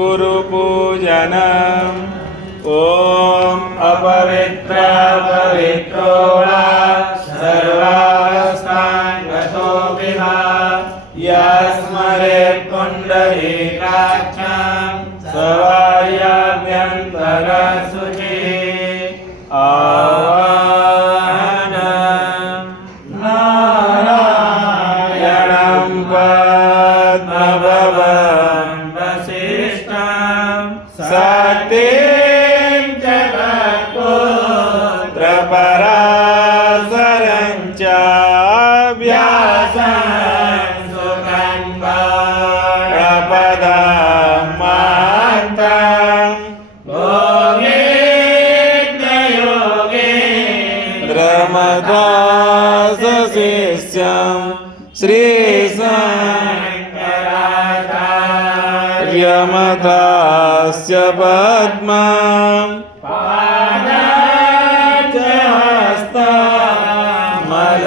गुरुपूजनम् ॐ अपवित्र पवित्रो वा सर्वावस्थाङ्गतोऽपि वा यस्मरेत् पुण्डरीकाक्षं सवार्याभ्यन्तरशुचिः आवाहनं नारायणं पद्मभवम् सत्यं जगत्पुत्रपराशरं च व्यासं सुखन्वाणपदमान्तं योगेन्द्रयोगेन्द्रमदासशिष्यं श्रीशङ्कराचार्यमदास्य पद्मं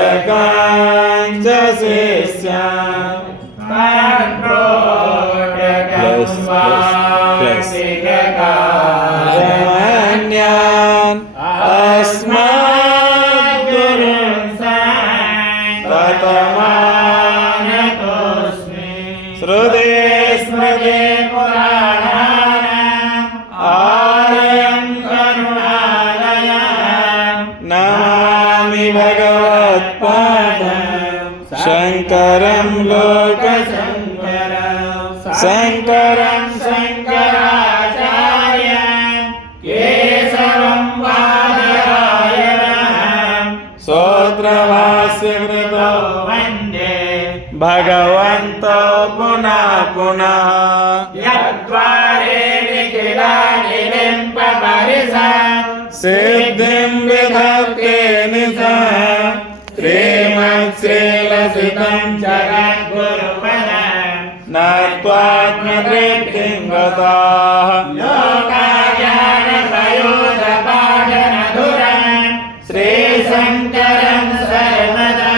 पादहस्तमलकां च शिष्यं परम्प्रोटकन्वासिककार्यमन्यान् अस्मद्गुरुन् ततमानतोऽस्मि श्रुते स्मृते पुराणानाम् आलयं करुणालयं नमामि भगवत्पादं शङ्करं लोकशङ्करं शङ्करं शङ्कराचार्यं केशवं बादरायणं स्तोत्रभाष्यकृतो वन्दे भगवन्तो पुनः पुनः यद्वारे निखिलानिलिं पपरिसं सिद्धिं विधत्ते निशं श्रीमत्श्रीलसितं जगद्गुरुपदं नत्वात्मतृप्तिं गताः लोकाज्ञानप्रयोगपाठनधुरं श्रीशङ्करं सर्वदा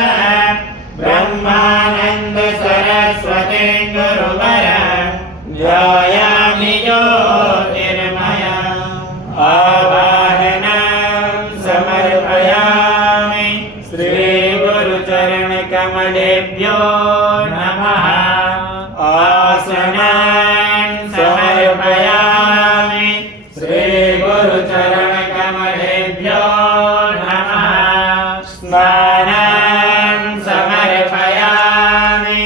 ब्रह्मानन्द सरस्वती गुरुवरं ध्यायामि ज्योतिर्मयम् आवाहनं समर्पयामि श्रीगुरुचरणकमलेभ्यो नमः आसनं समर्पयामि श्रीगुरुचरणकमलेभ्यो नमः स्नानं समर्पयामि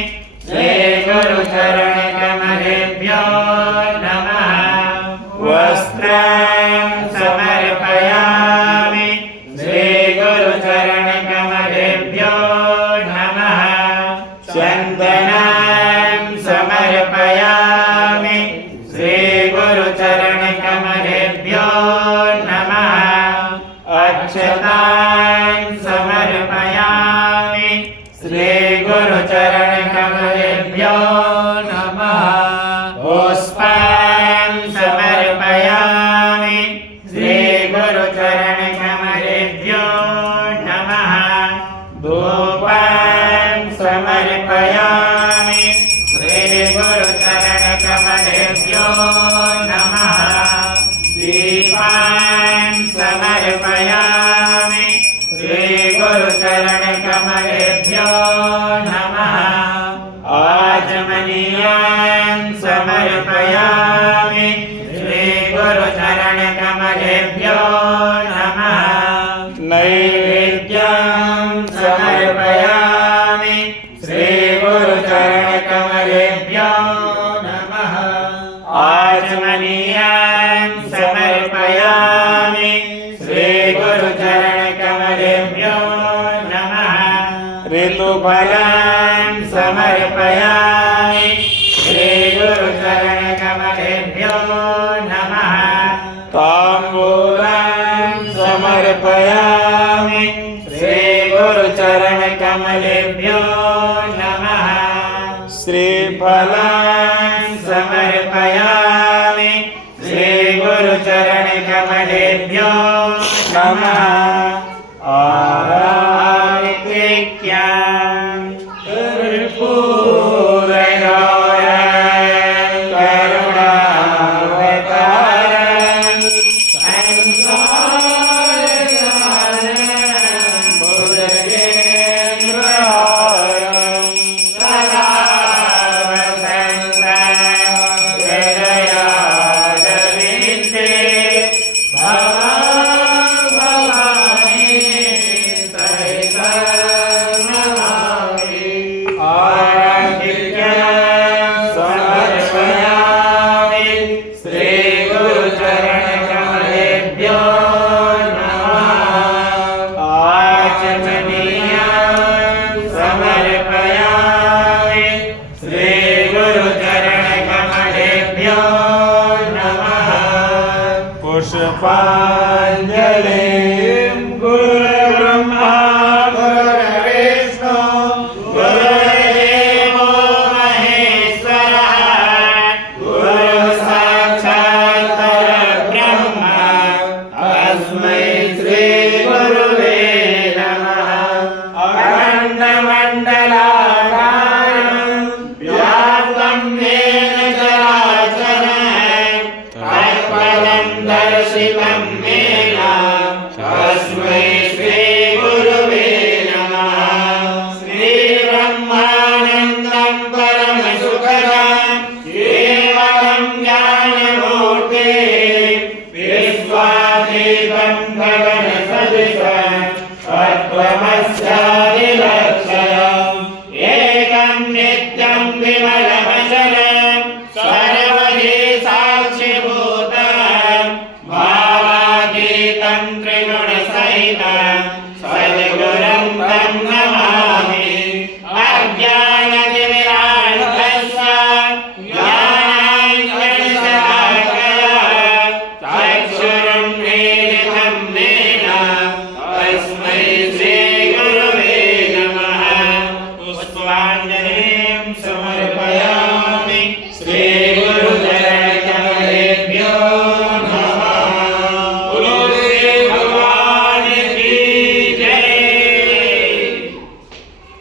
श्रीगुरुचरणकमलेभ्यो नमः वस्त्रं समर्पयामि श्रीगुरुचरणकमलेभ्यो नमः चन्दनं समर्पयामि श्रीगुरुचरणकमलेभ्यो नमः अक्षतां समर्पयामि श्रीगुरुचरणकमलेभ्यो नमः पुष्पं समर्पयामि श्रीगुरुचरणकमलेभ्यो नमः धूपं समर्पयामि श्रीगुरुचरणकमलेभ्यो नमः दीपं समर्पयामि श्रीगुरुचरणकमलेभ्यो नमः आचमनीयं समर्पयामि श्रीगुरुचरणकमलेभ्यो नमः नैवेद्यं समर्पयामि श्रीगुरुचरणकमलेभ्यो नमः आचमनीयं समर्पयामि श्रीगुरुचरणकमलेभ्यो नमः ऋतुफलं समर्पयामि श्रीगुरुचरणकमलेभ्यो नमः ताम्बूलं समर्पयामि श्रीगुरुचरणकमलेभ्यो नमः श्रीफलं समर्पयामि श्रीगुरुचरणकमलेभ्यो नमः आराधिक्यं कर्पूरयोरं करुणा नमः पुष्पाञ्जलिः